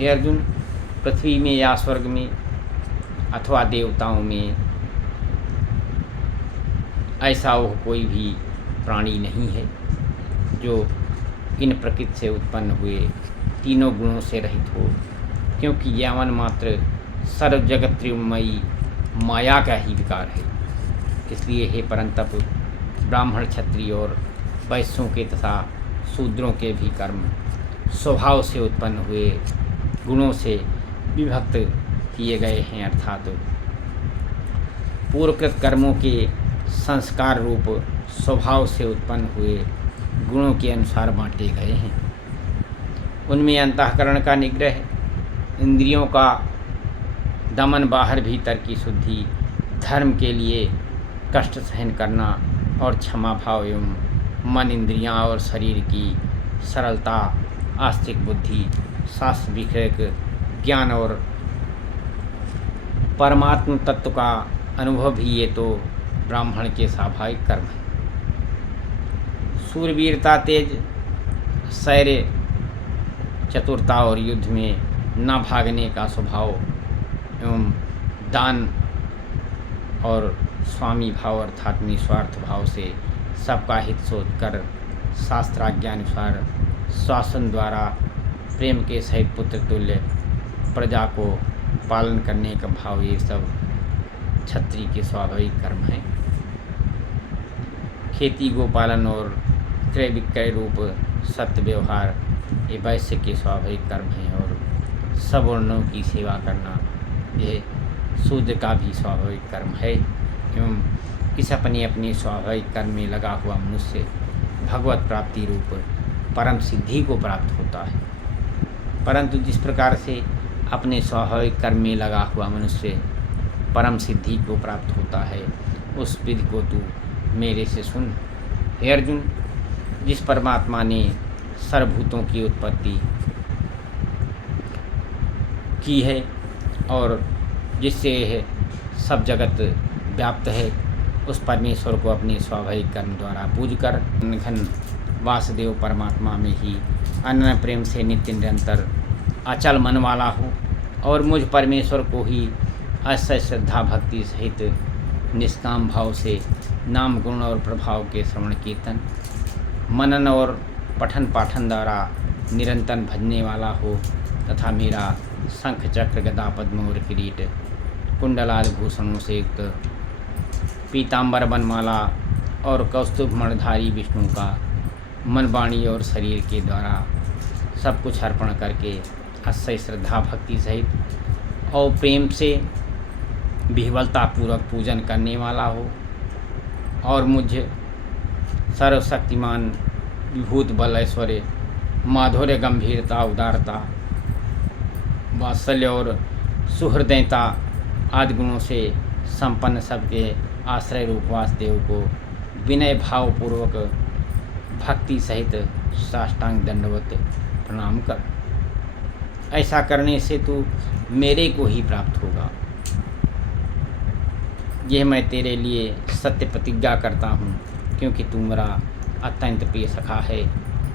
हे अर्जुन, पृथ्वी में या स्वर्ग में अथवा देवताओं में ऐसा वो कोई भी प्राणी नहीं है जो इन प्रकृति से उत्पन्न हुए तीनों गुणों से रहित हो, क्योंकि यवन मात्र सर्व जगत त्रिमयी माया का ही विकार है। इसलिए हे परंतप, ब्राह्मण, क्षत्रिय और वैश्यों के तथा शूद्रों के भी कर्म स्वभाव से उत्पन्न हुए गुणों से विभक्त किए गए हैं, अर्थात पूर्वकृत कर्मों के संस्कार रूप स्वभाव से उत्पन्न हुए गुणों के अनुसार बांटे गए हैं। उनमें अंतःकरण का निग्रह, इंद्रियों का दमन, बाहर भीतर की शुद्धि, धर्म के लिए कष्ट सहन करना और क्षमा भाव एवं मन, इंद्रियां और शरीर की सरलता, आस्तिक बुद्धि, शास्त्र विषयक ज्ञान और परमात्म तत्व का अनुभव भी ये तो ब्राह्मण के स्वाभाविक कर्म है। शूरवीरता, तेज, शौर्य, चतुरता और युद्ध में न भागने का स्वभाव एवं दान और स्वामी भाव अर्थात निस्वार्थ भाव से सबका हित सोचकर शास्त्राज्ञानुसार शासन द्वारा प्रेम के सहित पुत्र तुल्य प्रजा को पालन करने का भाव, ये सब क्षत्रिय के स्वाभाविक कर्म हैं। खेती, गोपालन और क्रय विक्रय रूप सत्य व्यवहार ये वैश्य के स्वाभाविक कर्म हैं, और सवर्णों की सेवा करना ये शूद्र का भी स्वाभाविक कर्म है। एवं इस अपने अपने स्वाभाविक कर्म में लगा हुआ मनुष्य भगवत प्राप्ति रूप परम सिद्धि को प्राप्त होता है। परंतु जिस प्रकार से अपने स्वाभाविक कर्म में लगा हुआ मनुष्य परम सिद्धि को प्राप्त होता है, उस विधि को तू मेरे से सुन। हे अर्जुन, जिस परमात्मा ने सर्वभूतों की उत्पत्ति की है और जिससे यह सब जगत व्याप्त है, उस परमेश्वर को अपने स्वाभाविक कर्म द्वारा पूजकर घन वासुदेव परमात्मा में ही अनन्य प्रेम से नित्य निरंतर अचल मन वाला हो, और मुझ परमेश्वर को ही अक्षय श्रद्धा भक्ति सहित निष्काम भाव से नाम, गुण और प्रभाव के श्रवण कीर्तन, मनन और पठन पाठन द्वारा निरंतर भजने वाला हो, तथा मेरा शंख, चक्र, गदा, पद्म और किरीट, कुंडलादि भूषणों से युक्त पीताम्बर, बनमाला और कौस्तुभ मणिधारी विष्णु का मन, वाणी और शरीर के द्वारा सब कुछ अर्पण करके अक्षय श्रद्धा भक्ति सहित और प्रेम से विह्वलतापूर्वक पूजन करने वाला हो, और मुझ सर्वशक्तिमान विभूत बल, ऐश्वर्य, माधुर्य, गंभीरता, उदारता, वात्सल्य और सुहृदयता आदि गुणों से संपन्न सबके आश्रय रूप वासुदेव को विनय भावपूर्वक भक्ति सहित साष्टांग दंडवत प्रणाम कर। ऐसा करने से तू मेरे को ही प्राप्त होगा। यह मैं तेरे लिए सत्य प्रतिज्ञा करता हूँ, क्योंकि तू मेरा अत्यंत प्रिय सखा है।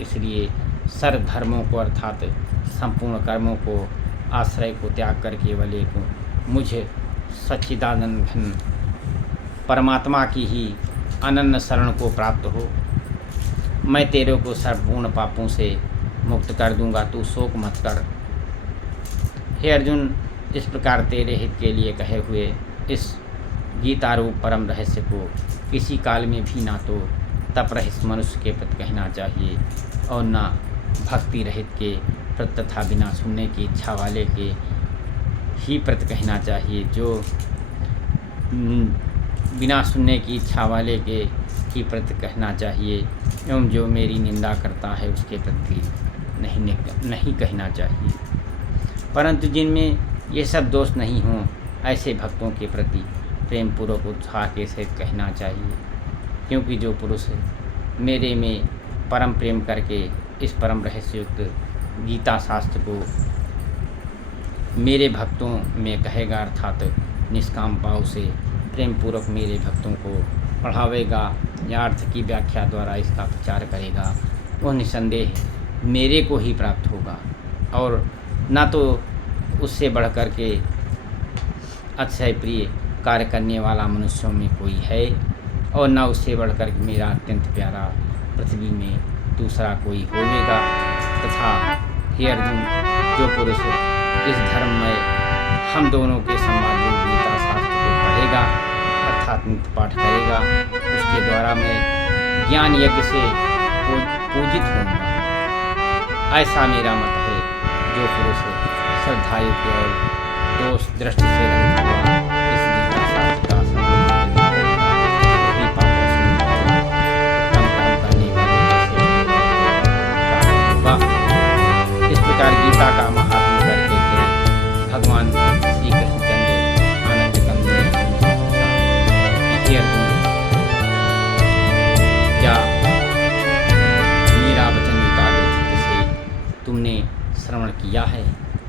इसलिए सर्व धर्मों को अर्थात संपूर्ण कर्मों को, आश्रय को त्याग कर केवल एक मुझे सच्चिदानंद घन परमात्मा की ही अनन्य शरण को प्राप्त हो। मैं तेरे को सर्वपूर्ण पापों से मुक्त कर दूंगा, तू शोक मत कर। हे अर्जुन, इस प्रकार तेरे हित के लिए कहे हुए इस गीता रूप परम रहस्य को किसी काल में भी ना तो तप रहित मनुष्य के प्रति कहना चाहिए और ना भक्ति रहित के प्रति तथा बिना सुनने की इच्छा वाले के ही प्रति कहना चाहिए। जो बिना सुनने की इच्छा वाले के ही प्रति कहना चाहिए, एवं जो मेरी निंदा करता है उसके प्रति नहीं कहना चाहिए। परंतु जिनमें ये सब दोष नहीं हों, ऐसे भक्तों के प्रति प्रेम पूर्वक उत्साह के सहित कहना चाहिए, क्योंकि जो पुरुष मेरे में परम प्रेम करके इस परम रहस्ययुक्त गीता शास्त्र को मेरे भक्तों में कहेगा, अर्थात निष्काम भाव से प्रेम पूर्वक मेरे भक्तों को पढ़ावेगा या अर्थ की व्याख्या द्वारा इसका प्रचार करेगा, वह निसंदेह मेरे को ही प्राप्त होगा और ना तो उससे बढ़ कर के अतिशय प्रिय कार्य करने वाला मनुष्यों में कोई है, और न उससे बढ़ कर के मेरा अत्यंत प्यारा पृथ्वी में दूसरा कोई होवेगा। तथा हे अर्जुन, जो पुरुष इस धर्म में हम दोनों के संवाद रूप गीता शास्त्र को पढ़ेगा अर्थात नित्य पाठ करेगा, उसके द्वारा मैं ज्ञान यज्ञ से पूजित होऊंगा। ऐसा मेरा मत है। जो पुरुष श्रद्धायुक्त और दोष दृष्टि से रहित हुआ इस गीता शास्त्र का सम्मान करेगा, वही पापों से मुक्त उत्तम कर्म करने वाले जैसे होगा। इस प्रकार गीता का महात्म्य करके के भगवान श्री कृष्णचंद्र आनंद कंद क्या मेरा वचन एकाग्रचित्त से तुमने श्रवण किया है?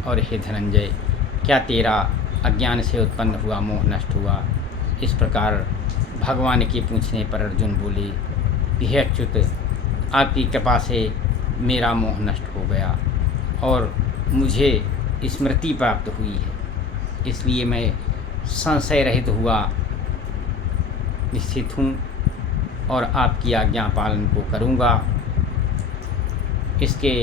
और हे धनंजय, क्या तेरा अज्ञान से उत्पन्न हुआ मोह नष्ट हुआ? इस प्रकार भगवान के पूछने पर अर्जुन बोले, हे अच्युत, आपकी कृपा से मेरा मोह नष्ट हो गया और मुझे स्मृति प्राप्त हुई है, इसलिए मैं संशय रहित हुआ निश्चित हूँ और आपकी आज्ञा पालन को करूँगा। इसके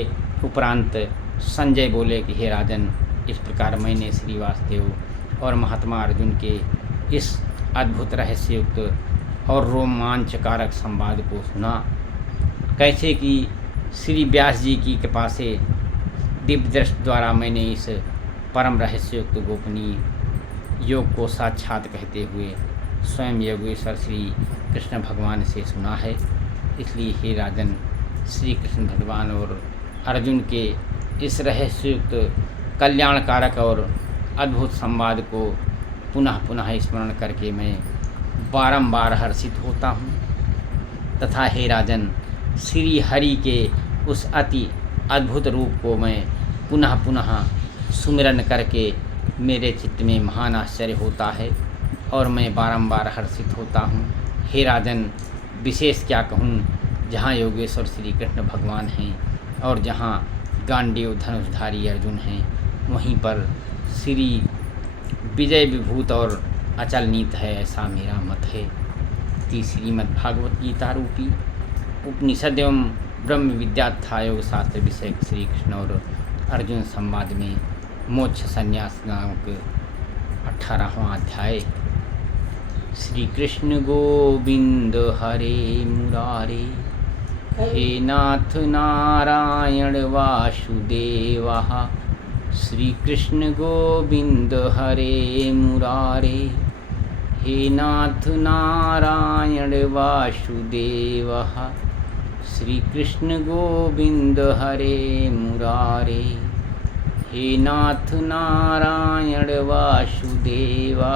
उपरांत संजय बोले कि हे राजन, इस प्रकार मैंने श्री वासुदेव और महात्मा अर्जुन के इस अद्भुत रहस्ययुक्त और रोमांचकारक संवाद को सुना, कैसे कि श्री व्यास जी की कृपा से दिव्य दृष्टि द्वारा मैंने इस परम रहस्ययुक्त गोपनीय योग को साक्षात कहते हुए स्वयं योगेश्वर श्री कृष्ण भगवान से सुना है। इसलिए हे राजन, श्री कृष्ण भगवान और अर्जुन के इस रहस्ययुक्त कल्याणकारक और अद्भुत संवाद को पुनः पुनः स्मरण करके मैं बारंबार हर्षित होता हूँ। तथा हे राजन, श्री हरि के उस अति अद्भुत रूप को मैं पुनः पुनः सुमिरन करके मेरे चित्त में महान आश्चर्य होता है और मैं बारंबार हर्षित होता हूँ। हे राजन, विशेष क्या कहूँ, जहाँ योगेश्वर श्री कृष्ण भगवान हैं और जहाँ गांडीव धनुषधारी अर्जुन हैं, वहीं पर श्री विजय विभूत और अचल नीत है, ऐसा मेरा मत है। श्रीमद् भागवत गीता रूपी उपनिषद एवं ब्रह्म विद्या तथा योग शास्त्र विषय श्री कृष्ण और अर्जुन संवाद में मोक्ष संन्यास नामक 18वां अध्याय। श्री कृष्ण गोविंद हरे मुरारे, हे नाथ नारायण वासुदेवा। श्री कृष्ण गोविंद हरे मुरारे, हे नाथ नारायण वासुदेवा। श्री कृष्ण गोविंद हरे मुरारे, हे नाथ नारायण वासुदेवा।